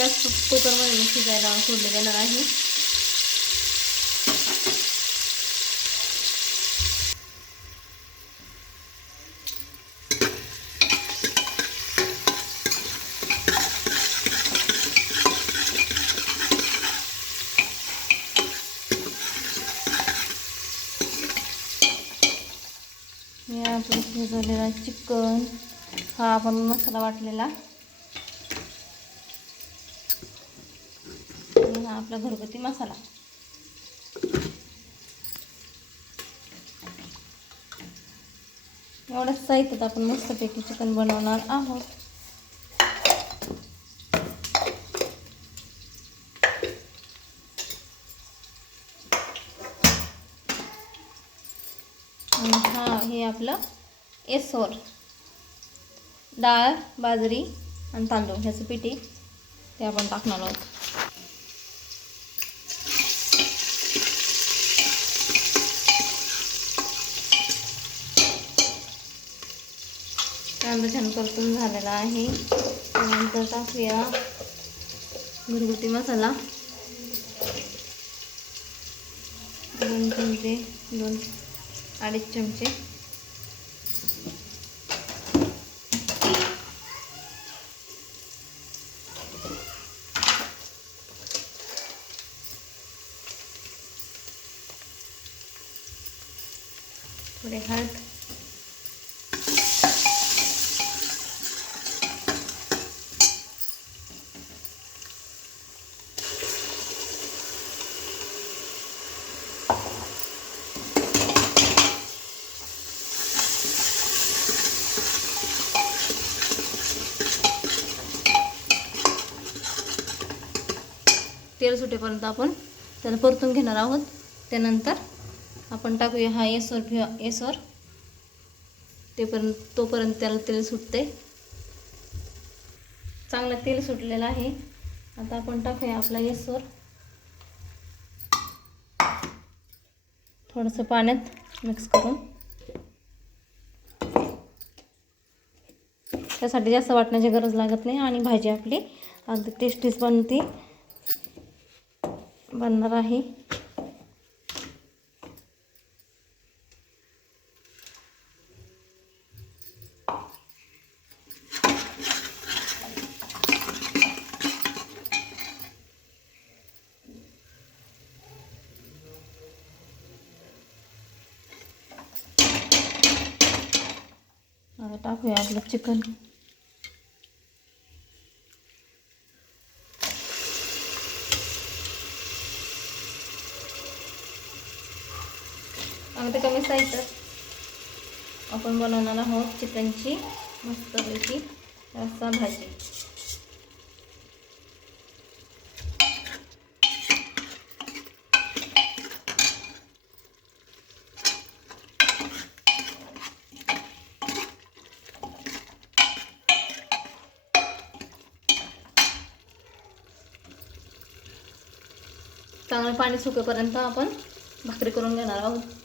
त्याच कुकरमध्ये मी शिजायला सोडले देणार आहे. हे आपण शिजवलेला चिकन, हा आपण मसाला वाटलेला, आणि हा आपला घरगुती मसाला. एवढंच साहित्यात आपण मस्तपैकी चिकन बनवणार आहोत. हे आपलं एसोर, डाळ, बाजरी आणि तांदूळ ह्याचं पिठी ते आपण टाकणार आहोत. कांदा छान परतून झालेला आहे. त्यानंतर टाकूया घरगुती मसाला, 2 चमचे, 2-2.5 चमचे. थोडे हळद, तेल सुटेपर्यंत आपण त्याला परतून घेणार आहोत. त्यानंतर आपण टाकूया हा एसोर तोपर्यंत त्याला तेल सुटते. चांगलं तेल सुटलेलं आहे. आता आपण टाकूया आपला एसोर थोडंसं पाण्यात मिक्स करून. त्यासाठी जास्त वाटण्याची गरज लागत नाही आणि भाजी आपली अगदी टेस्टीच बनणार आहे. आता टाकूया आपलं चिकन. आता कमी साहित्यात आपण बनवणार आहोत चिकनची मस्तपैकी रस्सा भाजी. चांगलं पाणी सुकेपर्यंत आपण भाकरी करून घेणार आहोत.